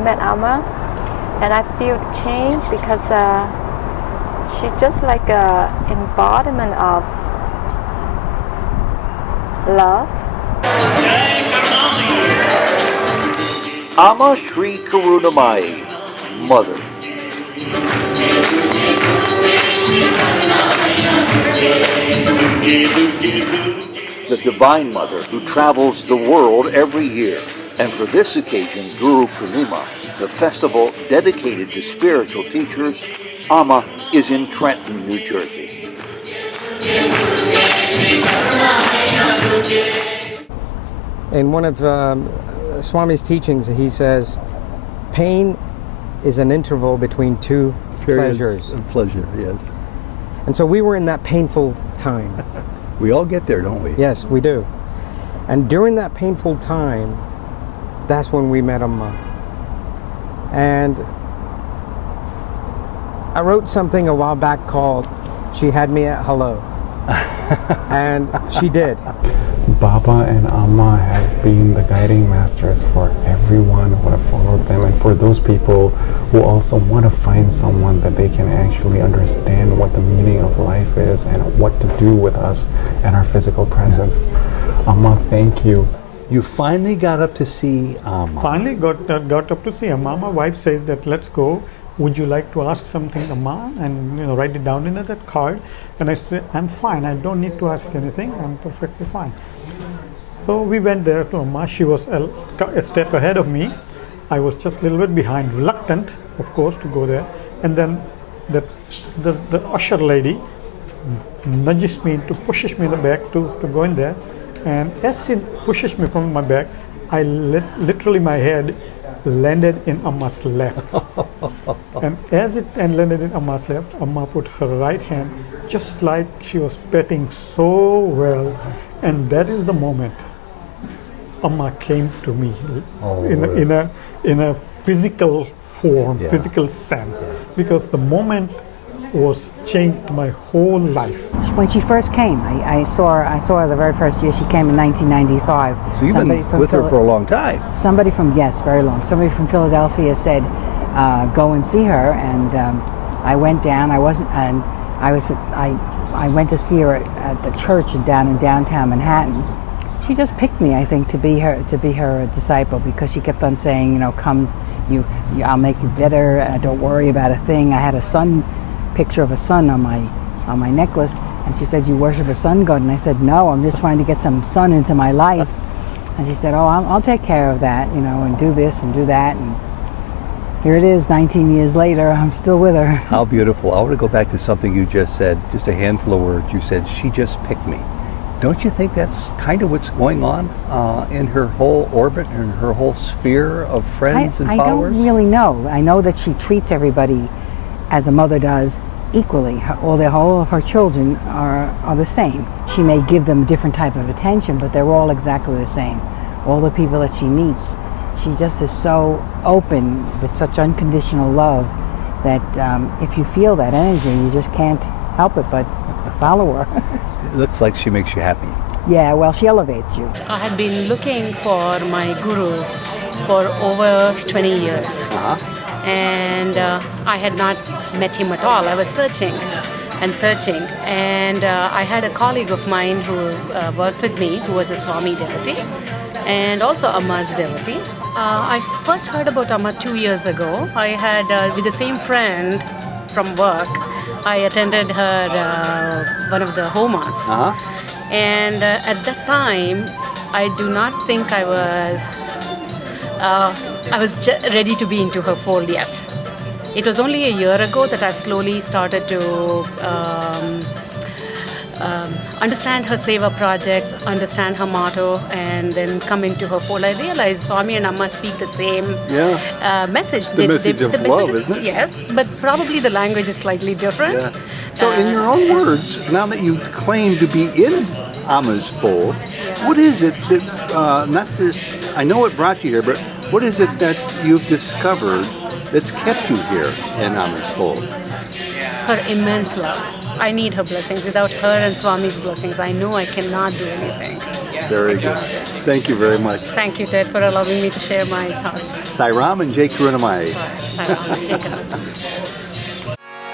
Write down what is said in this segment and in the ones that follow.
met Amma, and I feel the change because she's just like a embodiment of love. Amma Sri Karunamayi, Mother. The Divine Mother who travels the world every year. And for this occasion, Guru Poornima, the festival dedicated to spiritual teachers, Amma is in Trenton, New Jersey. In one of Swami's teachings, he says, pain is an interval between two pleasures. Pleasure, yes. And so we were in that painful time. We all get there, don't we? Yes, we do. And during that painful time, that's when we met Amma. And I wrote something a while back called She Had Me at Hello. And she did. Baba and Amma have been the guiding masters for everyone who have followed them, and for those people who also want to find someone that they can actually understand what the meaning of life is and what to do with us and our physical presence. Amma, thank you. You finally got up to see Amma. Finally got up to see Amma. My wife says that let's go. Would you like to ask something, Amma? And write it down in that card. And I said, I'm fine. I don't need to ask anything. I'm perfectly fine. So we went there to Amma. She was a step ahead of me. I was just a little bit behind, reluctant, of course, to go there. And then the usher lady nudges me, pushes me in the back to go in there. And as she pushes me from my back, I literally my head landed in Amma's lap. And as it landed in Amma's lap, Amma put her right hand just like she was petting so well. And that is the moment Amma came to me in a physical form, physical sense, because the moment was changed my whole life. When she first came, I saw her the very first year she came in 1995. So you've been with her for a long time. Somebody from, yes, very long. Somebody from Philadelphia said, go and see her, and I went down. I went to see her at the church down in downtown Manhattan. She just picked me, I think, to be her disciple, because she kept on saying, come, I'll make you better. Don't worry about a thing. I had a picture of a sun on my necklace, and she said, you worship a sun god? And I said, no, I'm just trying to get some sun into my life. And she said, oh, I'll take care of that, and do this and do that. And here it is, 19 years later, I'm still with her. How beautiful. I want to go back to something you just said, just a handful of words. You said, she just picked me. Don't you think that's kind of what's going on in her whole orbit, in her whole sphere of friends and followers? I don't really know. I know that she treats everybody as a mother does equally. All of her children are the same. She may give them a different type of attention, but they're all exactly the same. All the people that she meets, she just is so open with such unconditional love that if you feel that energy, you just can't help it but follow her. It looks like she makes you happy. Yeah, well, she elevates you. I had been looking for my guru for over 20 years. And I had not met him at all. I was searching, and I had a colleague of mine who worked with me, who was a Swami devotee and also Amma'S devotee. I first heard about Amma 2 years ago. I had, with the same friend from work, I attended her one of the homas. And at that time, I do not think I was ready to be into her fold yet. It was only a year ago that I slowly started to understand her seva projects, understand her motto, and then come into her fold. I realized Swami and Amma speak the same message. The message of love, isn't it? Yes, but probably the language is slightly different. Yeah. So in your own words, now that you claim to be in Amma's fold, what is it that, not this, I know it brought you here, but what is it that you've discovered that's kept you here in Amma's fold? Her immense love. I need her blessings. Without her and Swami's blessings, I know I cannot do anything. Very good. Thank you very much. Thank you, Ted, for allowing me to share my thoughts. Sairam and Jai Karunamayi.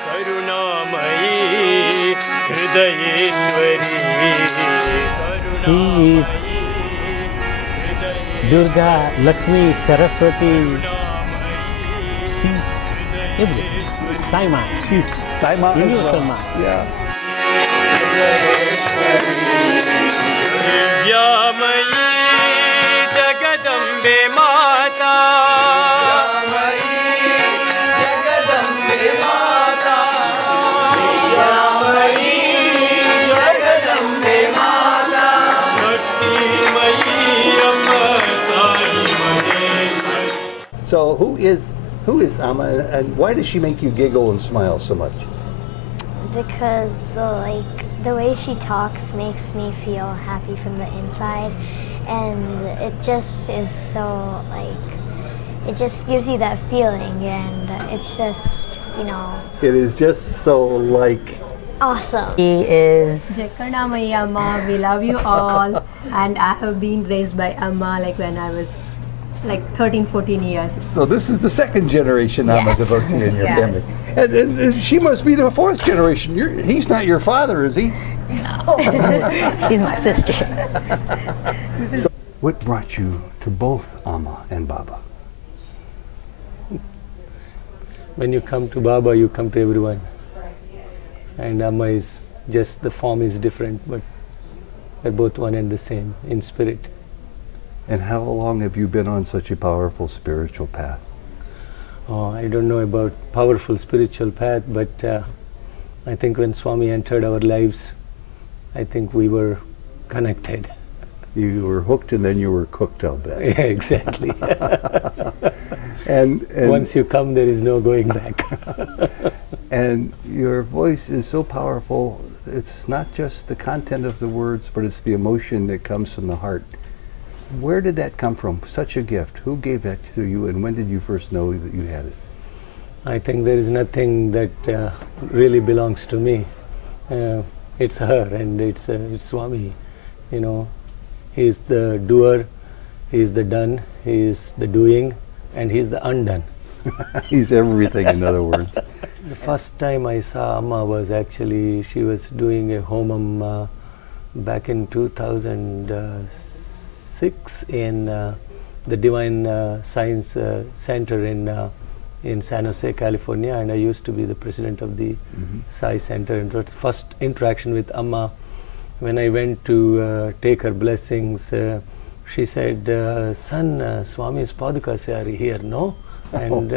Karunamayi, Hridayeshwari. She is Durga, Lakshmi, Saraswati. She's everything. Sai Ma. She's Sai Ma as universal well. Ma. Yeah. Divyamayi, Jagadambe Mata. So who is Amma, and why does she make you giggle and smile so much? Because the way she talks makes me feel happy from the inside, and it just is so it just gives you that feeling, and it's just It is just so awesome. He is Karunamayi Amma, we love you all, and I have been raised by Amma when I was 13, 14 years. So this is the second generation Amma Yes. devotee in your Yes. family. And she must be the fourth generation. He's not your father, is he? no. She's my sister. So what brought you to both Amma and Baba? When you come to Baba, you come to everyone. And Amma is just, the form is different, but they're both one and the same in spirit. And how long have you been on such a powerful spiritual path? Oh, I don't know about powerful spiritual path, but I think when Swami entered our lives, I think we were connected. You were hooked and then you were cooked, I'll bet. Yeah, exactly. and once you come, there is no going back. And your voice is so powerful. It's not just the content of the words, but it's the emotion that comes from the heart. Where did that come from? Such a gift. Who gave that to you, and when did you first know that you had it? I think there is nothing that really belongs to me. It's her, and it's Swami. He's the doer, he's the done, he's the doing, and he's the undone. He's everything, in other words. The first time I saw Amma was actually, she was doing a homam back in 2006 in the Divine Science Center in San Jose, California, and I used to be the president of the Sai Center. And that's first interaction with Amma. When I went to take her blessings, she said, son, Swami's Padukas are here, no? And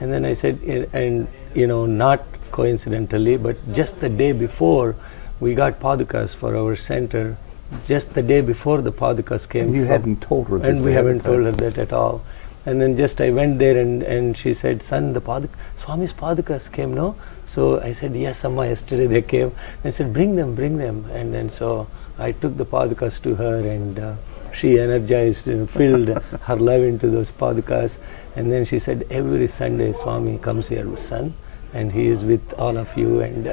then I said, and not coincidentally, but just the day before we got Padukas for our center, just the day before the Padukas came. And you hadn't told her this. And we haven't told her that at all. And then just I went there and she said, son, Swami's Padukas came, no? So I said, yes, Amma, yesterday they came. And I said, bring them. And then so I took the Padukas to her, and she energized and filled her love into those Padukas. And then she said, every Sunday Swami comes here, son, and he is with all of you. And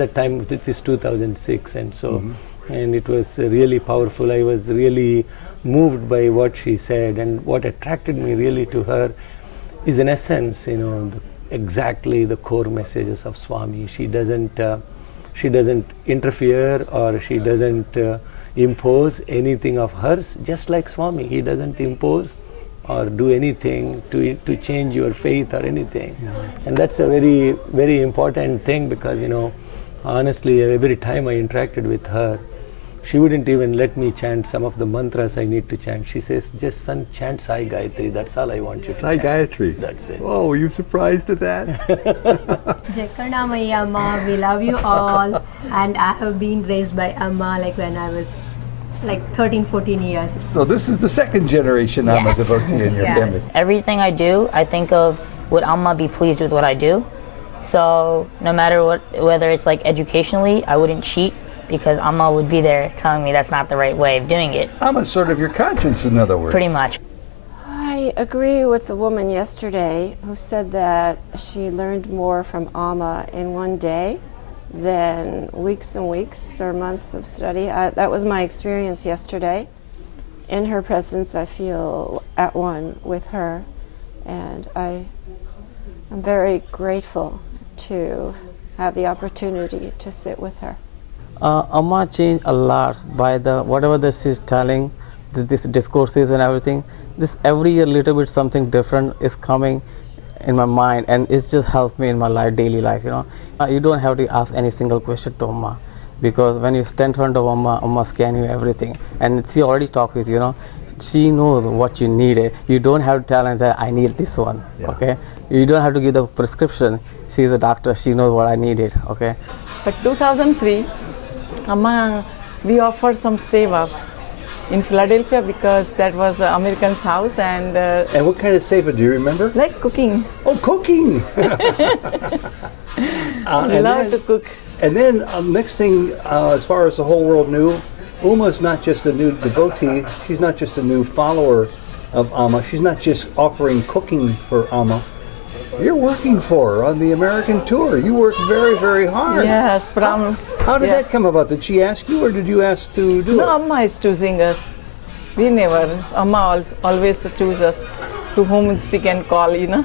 that time, it is 2006, and so, and it was really powerful. I was really moved by what she said, and what attracted me really to her is, in essence, exactly the core messages of Swami. She doesn't interfere, or she doesn't impose anything of hers, just like Swami. He doesn't impose or do anything to change your faith or anything. Yeah. And that's a very, very important thing, because honestly, every time I interacted with her, she wouldn't even let me chant some of the mantras I need to chant. She says, just son, chant Sai Gayatri. That's all I want you to Sai chant. Gayatri. That's it. Oh, were you surprised at that? Karunamayi Amma, we love you all, and I have been raised by Amma when I was 13, 14 years. So this is the second generation Amma devotee in your family. Everything I do, I think of, would Amma be pleased with what I do? So no matter whether it's educationally, I wouldn't cheat, because Amma would be there telling me that's not the right way of doing it. Amma's sort of your conscience, in other words. Pretty much. I agree with the woman yesterday who said that she learned more from Amma in one day than weeks and weeks or months of study. That was my experience yesterday. in her presence, I feel at one with her, and I'm very grateful to have the opportunity to sit with her. Amma changed a lot by the whatever that she's telling, this discourses and everything. This every year, little bit something different is coming in my mind, and it just helps me in my life, daily life. You know, you don't have to ask any single question to Amma, because when you stand in front of Amma, Amma scans you everything, and she already talks with you. You know, she knows what you need. You don't have to tell her that I need this one. Yeah. Okay, you don't have to give the prescription. She's a doctor. She knows what I needed. Okay. But 2003, Amma, we offered some seva in Philadelphia because that was the American's house, and what kind of seva do you remember? Like cooking. Oh, cooking! Love to cook. And then next thing, as far as the whole world knew, Uma's not just a new devotee. She's not just a new follower of Amma. She's not just offering cooking for Amma. You're working for her on the American tour. You work very, very hard. Yes, but how did that come about? Did she ask you, or did you ask to do it? No, Amma is choosing us. We never. Amma always chooses us to whom she can call, you know.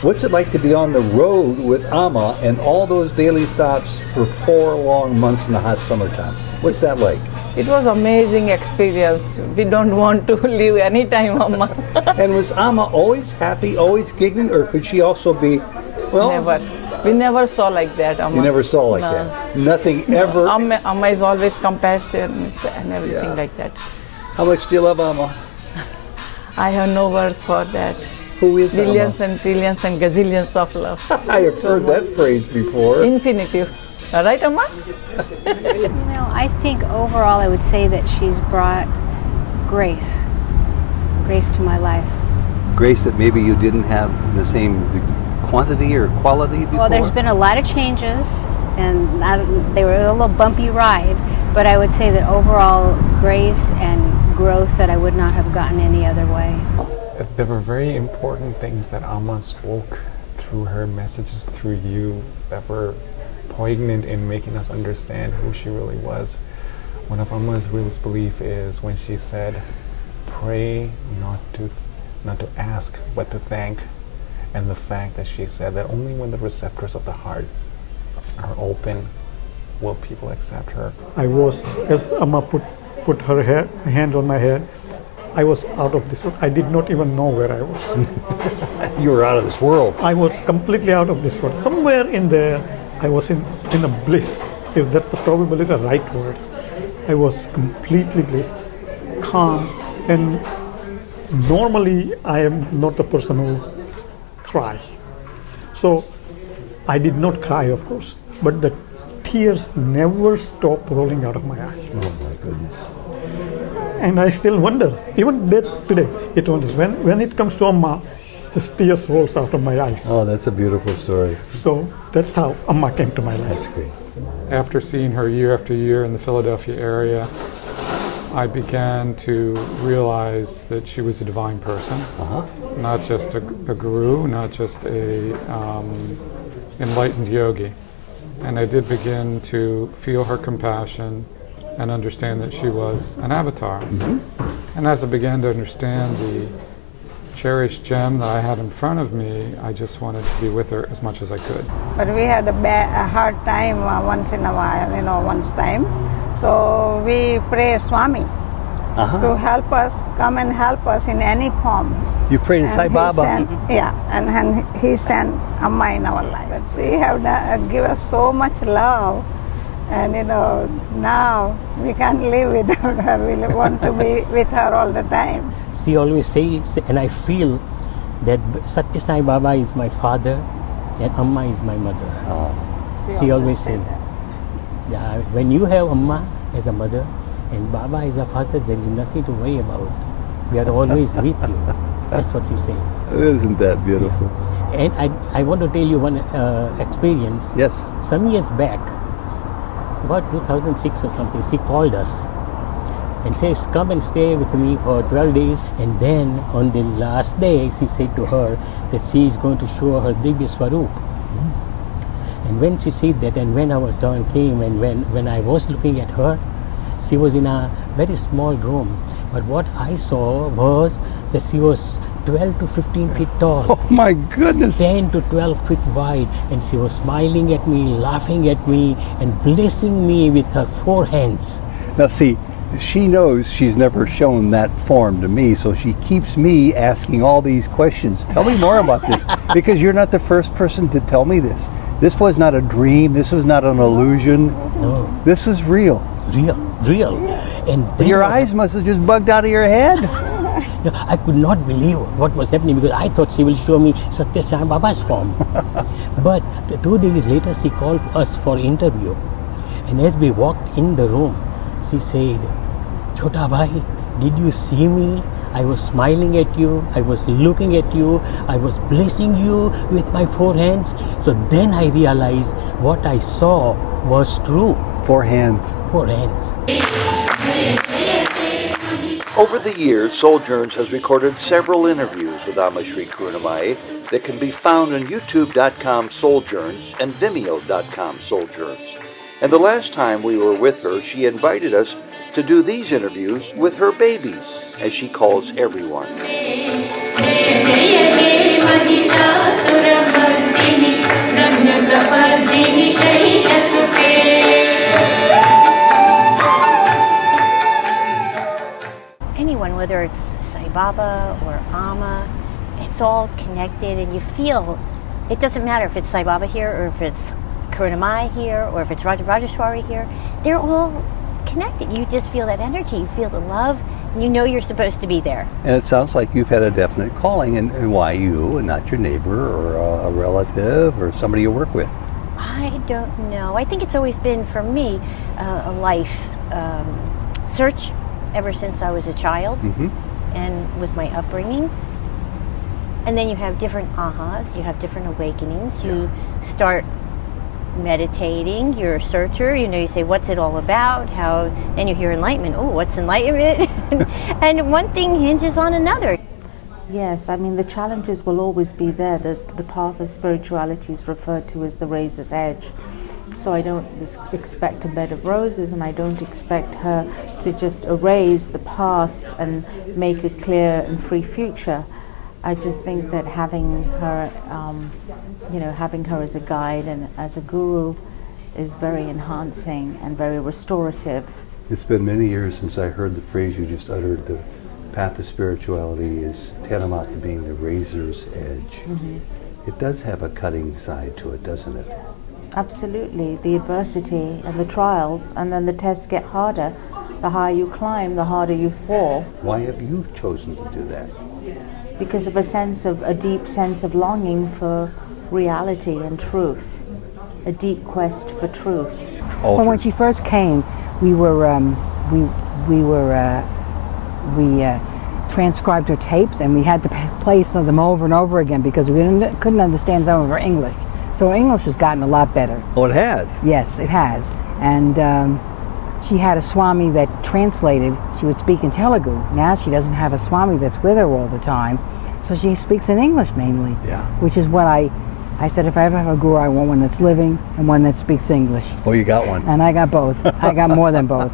What's it like to be on the road with Amma and all those daily stops for 4 long months in the hot summertime? What's that like? It was amazing experience. We don't want to leave anytime, Amma. And was Amma always happy, always giggling, or could she also be, well... Never. We never saw like that, Amma. You never saw like that? Nothing ever? Amma is always compassionate and everything like that. How much do you love Amma? I have no words for that. Who is Billions Amma? and trillions and gazillions of love. I have heard that phrase before. Infinitive. Right, Amma? You know, I think overall I would say that she's brought grace to my life. Grace that maybe you didn't have the same quantity or quality before? Well, there's been a lot of changes, and they were a little bumpy ride, but I would say that overall grace and growth that I would not have gotten any other way. There were very important things that Amma spoke through her messages, through you, that were poignant in making us understand who she really was. One of Amma's realist belief is when she said, pray not to ask, but to thank. And the fact that she said that only when the receptors of the heart are open will people accept her. I was, as Amma put her hand on my head, I was out of this world. I did not even know where I was. You were out of this world. I was completely out of this world. Somewhere in there, I was in a bliss, if that's probably the right word. I was completely bliss, calm, and normally I am not the person who cry. So I did not cry, of course, but the tears never stopped rolling out of my eyes. Oh my goodness. And I still wonder, even today, it wonders, when it comes to Amma, the tears rolls out of my eyes. Oh, that's a beautiful story. So that's how Amma came to my life. That's great. After seeing her year after year in the Philadelphia area, I began to realize that she was a divine person, not just a guru, not just a enlightened yogi. And I did begin to feel her compassion and understand that she was an avatar. And as I began to understand the cherished gem that I had in front of me, I just wanted to be with her as much as I could. But we had a hard time once in a while, once time. So we pray Swami to help us, come and help us in any form. You prayed to Sai Baba? And he sent Amma in our life. But she have give us so much love. And now we can't live without her. We want to be with her all the time. She always says, and I feel that Satya Sai Baba is my father and Amma is my mother. She always says that. Yeah, when you have Amma as a mother and Baba as a father, there is nothing to worry about. We are always with you. That's what she said. Isn't that beautiful? And I want to tell you one experience. Yes. Some years back, about 2006 or something, she called us and says, come and stay with me for 12 days. And then on the last day, she said to her that she is going to show her Divya Swaroop. And when she said that, and when our turn came, and when I was looking at her, she was in a very small room, But what I saw was that she was 12 to 15 feet tall. Oh my goodness. 10 to 12 feet wide. And she was smiling at me, laughing at me, and blessing me with her 4 hands. Now see, she knows she's never shown that form to me, so she keeps me asking all these questions. Tell me more about this, because you're not the first person to tell me this. This was not a dream, this was not an illusion. No. This was real. Real. And then your eyes must have just bugged out of your head. No, I could not believe what was happening because I thought she will show me Satya Sai Baba's form. But 2 days later she called us for interview. And as we walked in the room, she said, Chota Bhai, did you see me? I was smiling at you, I was looking at you, I was blessing you with my 4 hands. So then I realized what I saw was true. 4 hands. 4 hands. Over the years, Souljourns has recorded several interviews with Amma Sri Karunamayi that can be found on youtube.com/Souljourns and vimeo.com/Souljourns. And the last time we were with her, she invited us to do these interviews with her babies, as she calls everyone. Anyone, whether it's Sai Baba or Amma, it's all connected, and you feel, it doesn't matter if it's Sai Baba here or if it's Karunamayi here or if it's Rajeshwari here, they're all connected. You just feel that energy, you feel the love, and you know you're supposed to be there. And it sounds like you've had a definite calling, and why you and not your neighbor or a relative or somebody you work with? I don't know. I think it's always been, for me, a life search ever since I was a child, and with my upbringing. And then you have different ahas, you have different awakenings. You start meditating, you're a searcher, you say, what's it all about? How, then you hear enlightenment, oh, what's enlightenment? And one thing hinges on another. Yes, I mean, the challenges will always be there. The path of spirituality is referred to as the razor's edge. So I don't expect a bed of roses, and I don't expect her to just erase the past and make a clear and free future. I just think that having her, having her as a guide and as a guru is very enhancing and very restorative. It's been many years since I heard the phrase you just uttered. The path of spirituality is tantamount to being the razor's edge. It does have a cutting side to it, doesn't it? Absolutely. The adversity and the trials, and then the tests get harder. The higher you climb, the harder you fall. Why have you chosen to do that? Because of a deep sense of longing for reality and truth, a deep quest for truth. Well, when she first came, we transcribed her tapes, and we had to play some of them over and over again because we couldn't understand some of her English. So her English has gotten a lot better. Oh, it has? Yes, it has. And she had a Swami that translated. She would speak in Telugu. Now she doesn't have a Swami that's with her all the time, so she speaks in English mainly. Yeah. Which is what I said, if I ever have a guru, I want one that's living and one that speaks English. Oh, you got one. And I got both. I got more than both.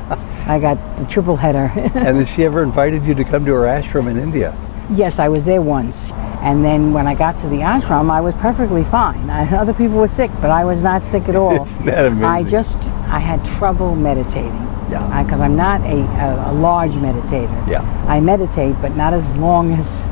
I got the triple header. And has she ever invited you to come to her ashram in India? Yes, I was there once. And then when I got to the ashram, I was perfectly fine. Other people were sick, but I was not sick at all. Isn't that amazing? I had trouble meditating. Yeah. Because I'm not a large meditator. Yeah. I meditate, but not as long as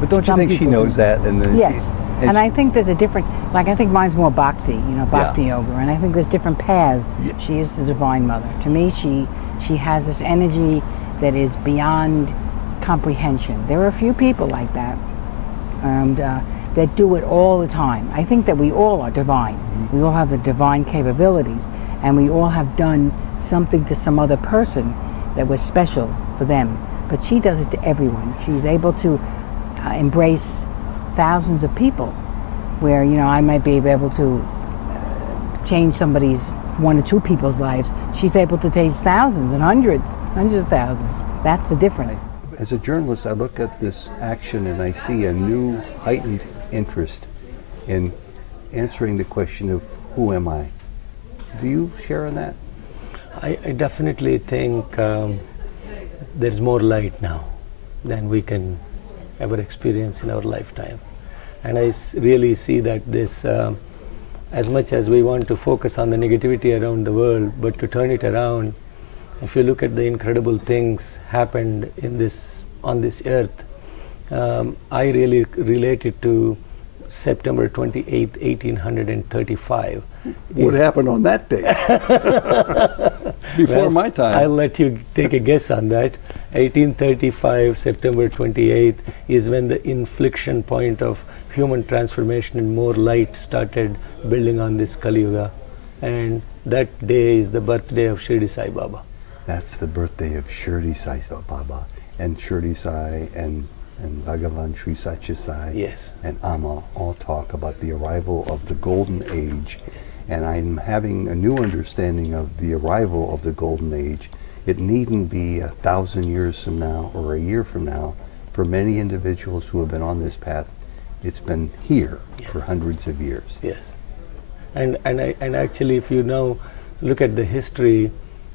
But don't you think she knows that? And then yes. And I think there's a different, I think mine's more bhakti, bhakti yoga. And I think there's different paths. Yeah. She is the Divine Mother. To me, she has this energy that is beyond comprehension. There are a few people like that, and that do it all the time. I think that we all are divine. We all have the divine capabilities, and we all have done something to some other person that was special for them. But she does it to everyone. She's able to embrace thousands of people, where I might be able to change somebody's 1 or 2 people's lives. She's able to change thousands and hundreds of thousands. That's the difference. As a journalist, I look at this action and I see a new heightened interest in answering the question of who am I? Do you share in that? I definitely think there's more light now than we can ever experience in our lifetime. And I really see that this, as much as we want to focus on the negativity around the world, but to turn it around, if you look at the incredible things happened on this earth, I really relate it to September 28th, 1835. What happened on that day? Before my time. I'll let you take a guess on that. 1835, September 28th, is when the inflection point of human transformation and more light started building on this Kali Yuga. And that day is the birthday of Shirdi Sai Baba. That's the birthday of Shirdi Sai Baba. And Shirdi Sai and Bhagavan Sri Satya Sai yes. and Amma all talk about the arrival of the Golden Age. And I'm having a new understanding of the arrival of the Golden Age. It needn't be 1,000 years from now or a year from now. For many individuals who have been on this path, it's been here yes. for hundreds of years. Yes. And actually, if you now look at the history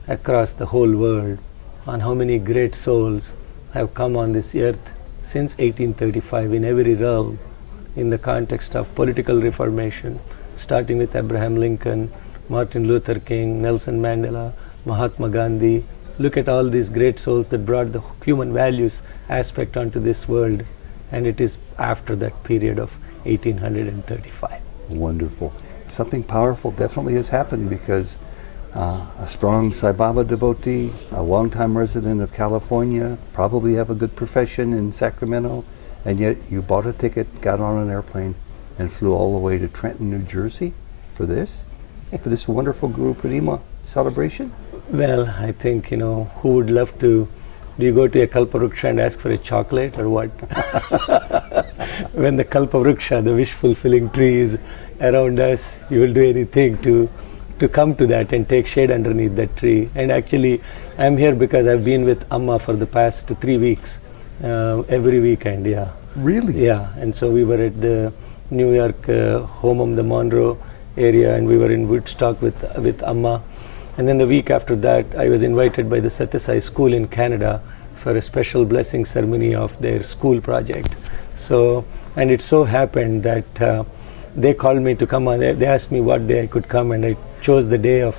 across the whole world on how many great souls have come on this earth since 1835 in every realm, in the context of political reformation, starting with Abraham Lincoln, Martin Luther King, Nelson Mandela, Mahatma Gandhi. Look at all these great souls that brought the human values aspect onto this world, and it is after that period of 1835. Wonderful. Something powerful definitely has happened, because a strong Sai Baba devotee, a longtime resident of California, probably have a good profession in Sacramento, and yet you bought a ticket, got on an airplane, and flew all the way to Trenton, New Jersey for this wonderful Guru Poornima celebration? Well, I think, who would love to, do you go to a Kalpavruksha and ask for a chocolate or what? When the Kalpavruksha, the wish-fulfilling tree is around us, you will do anything to come to that and take shade underneath that tree. And actually, I'm here because I've been with Amma for the past 3 weeks, every weekend, yeah. Really? Yeah, and so we were at the New York home, the Monroe area, and we were in Woodstock with Amma. And then the week after that, I was invited by the Satya Sai School in Canada for a special blessing ceremony of their school project. So, and it so happened that they called me to come on. They asked me what day I could come, and I chose the day of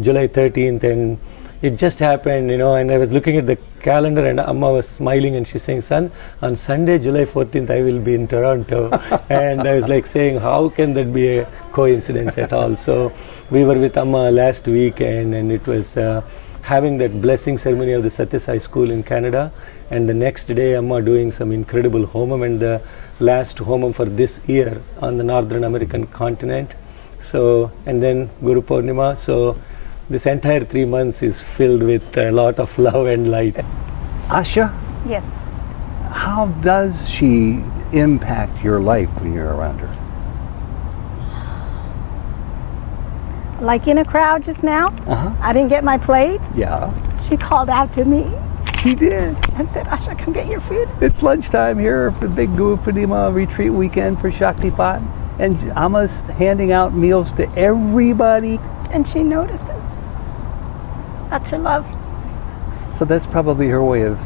July 13th, and it just happened, and I was looking at the calendar, and Amma was smiling, and she's saying, "Son, on Sunday, July 14th, I will be in Toronto." And I was like saying, how can that be a coincidence at all? So we were with Amma last weekend, and it was having that blessing ceremony of the Satya Sai School in Canada, and the next day Amma doing some incredible homam, and the last homam for this year on the Northern American continent. So, and then Guru Poornima. So this entire 3 months is filled with a lot of love and light. Asha? Yes. How does she impact your life when you're around her? Like in a crowd just now, I didn't get my plate. Yeah. She called out to me. She did. And said, "Asha, come get your food." It's lunchtime here for the big Guru Poornima retreat weekend for Shaktipat, and Amma's handing out meals to everybody. And she notices. That's her love. So that's probably her way of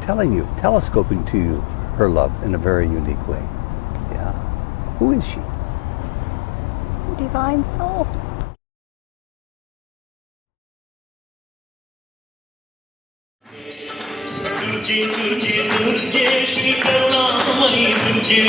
telling you, telescoping to you her love in a very unique way. Yeah. Who is she? Divine soul. तुझे तुझे तुझे श्री करुणामयी तुझे